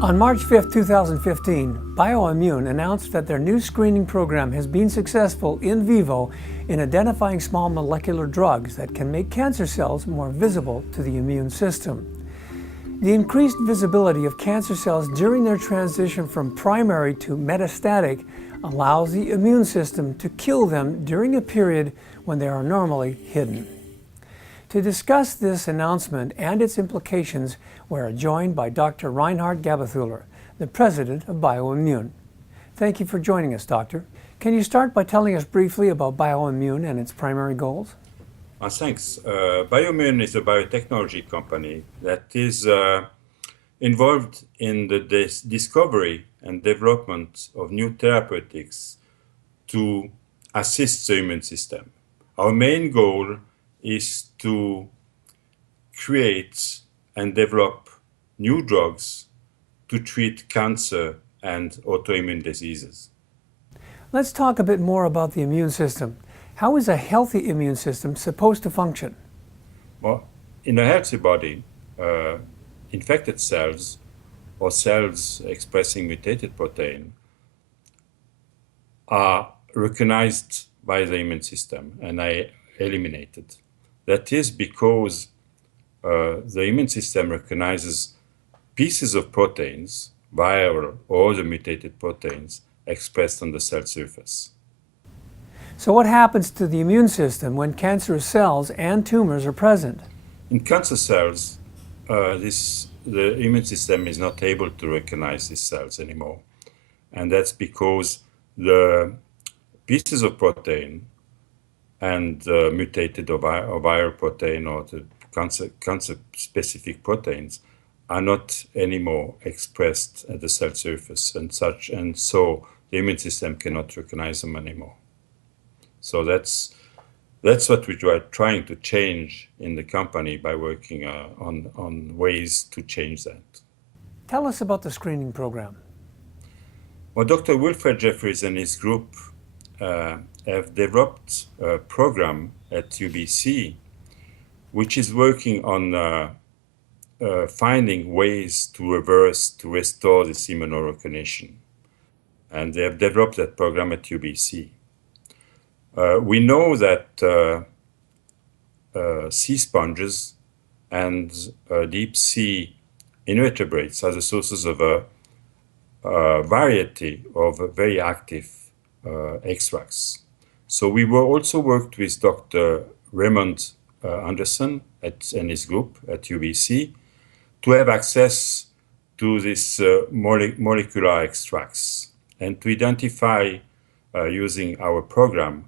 On March 5, 2015, BioMmune announced that their new screening program has been successful in vivo in identifying small molecular drugs that can make cancer cells more visible to the immune system. The increased visibility of cancer cells during their transition from primary to metastatic allows the immune system to kill them during a period when they are normally hidden. To discuss this announcement and its implications, we are joined by Dr. Reinhard Gabathuller, the president of BioMmune. Thank you for joining us, Doctor. Can you start by telling us briefly about BioMmune and its primary goals? Thanks. BioMmune is a biotechnology company that is involved in the discovery and development of new therapeutics to assist the immune system. Our main goal is to create and develop new drugs to treat cancer and autoimmune diseases. Let's talk a bit more about the immune system. How is a healthy immune system supposed to function? Well, in a healthy body, infected cells or cells expressing mutated protein are recognized by the immune system and are eliminated. That is because the immune system recognizes pieces of proteins, viral or the mutated proteins, expressed on the cell surface. So what happens to the immune system when cancerous cells and tumors are present? In cancer cells, the immune system is not able to recognize these cells anymore. And that's because the pieces of protein and mutated or viral protein or the cancer-specific proteins are not anymore expressed at the cell surface and so the immune system cannot recognize them anymore. So that's what we are trying to change in the company by working on ways to change that. Tell us about the screening program. Well, Dr. Wilfred Jeffries and his group have developed a program at UBC which is working on finding ways to restore this immunorecognition. And they have developed that program at UBC. We know that sea sponges and deep sea invertebrates are the sources of a variety of very active extracts. So we were also worked with Dr. Raymond Anderson and his group at UBC to have access to these molecular extracts and to identify, using our program,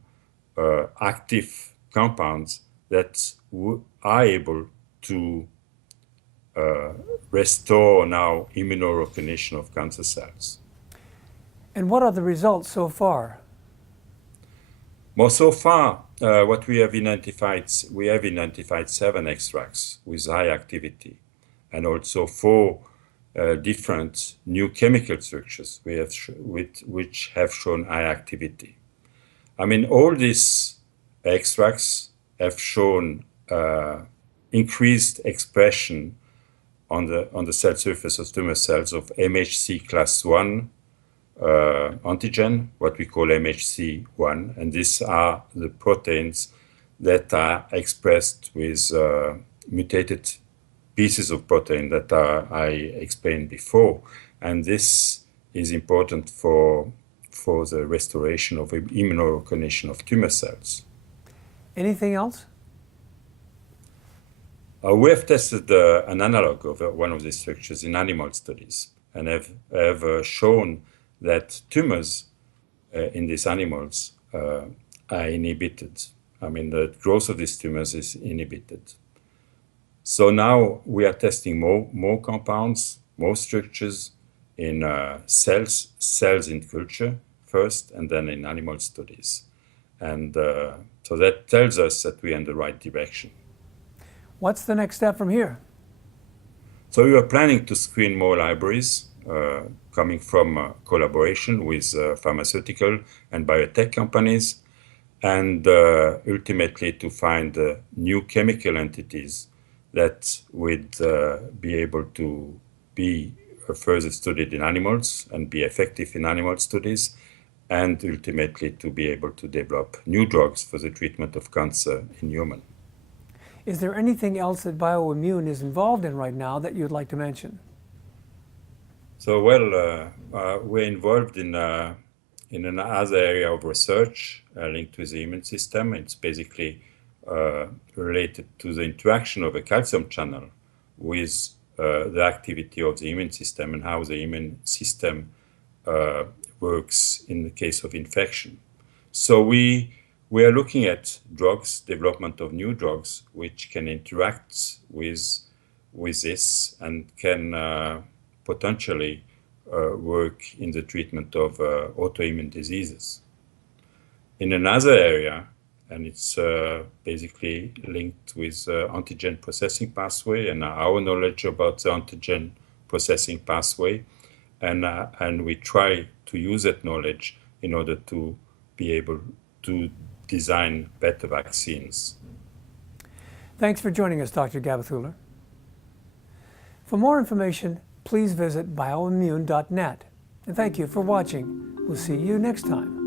active compounds that are able to restore now immunorecognition of cancer cells. And what are the results so far? Well, so far, what we have identified 7 extracts with high activity and also 4 different new chemical structures which have shown high activity. I mean, all these extracts have shown increased expression on the cell surface of tumor cells of MHC class 1 antigen, what we call MHC1, and these are the proteins that are expressed with mutated pieces of protein that I explained before, and this is important for the restoration of immunorecognition of tumor cells. Anything else? We have tested an analog of one of these structures in animal studies and have shown that tumors in these animals are inhibited. I mean, the growth of these tumors is inhibited. So now we are testing more compounds, more structures in cells in culture first, and then in animal studies. And so that tells us that we're in the right direction. What's the next step from here? So we are planning to screen more libraries coming from collaboration with pharmaceutical and biotech companies, and ultimately to find new chemical entities that would be able to be further studied in animals and be effective in animal studies, and ultimately to be able to develop new drugs for the treatment of cancer in humans. Is there anything else that BioMmune is involved in right now that you'd like to mention? So, well, we're involved in another area of research linked with the immune system. It's basically related to the interaction of a calcium channel with the activity of the immune system and how the immune system works in the case of infection. So we are looking at drugs, development of new drugs, which can interact with this and can potentially work in the treatment of autoimmune diseases. In another area, and it's basically linked with antigen processing pathway and our knowledge about the antigen processing pathway, and we try to use that knowledge in order to be able to design better vaccines. Thanks for joining us, Dr. Gabathuller. For more information, please visit bioimmune.net. And thank you for watching. We'll see you next time.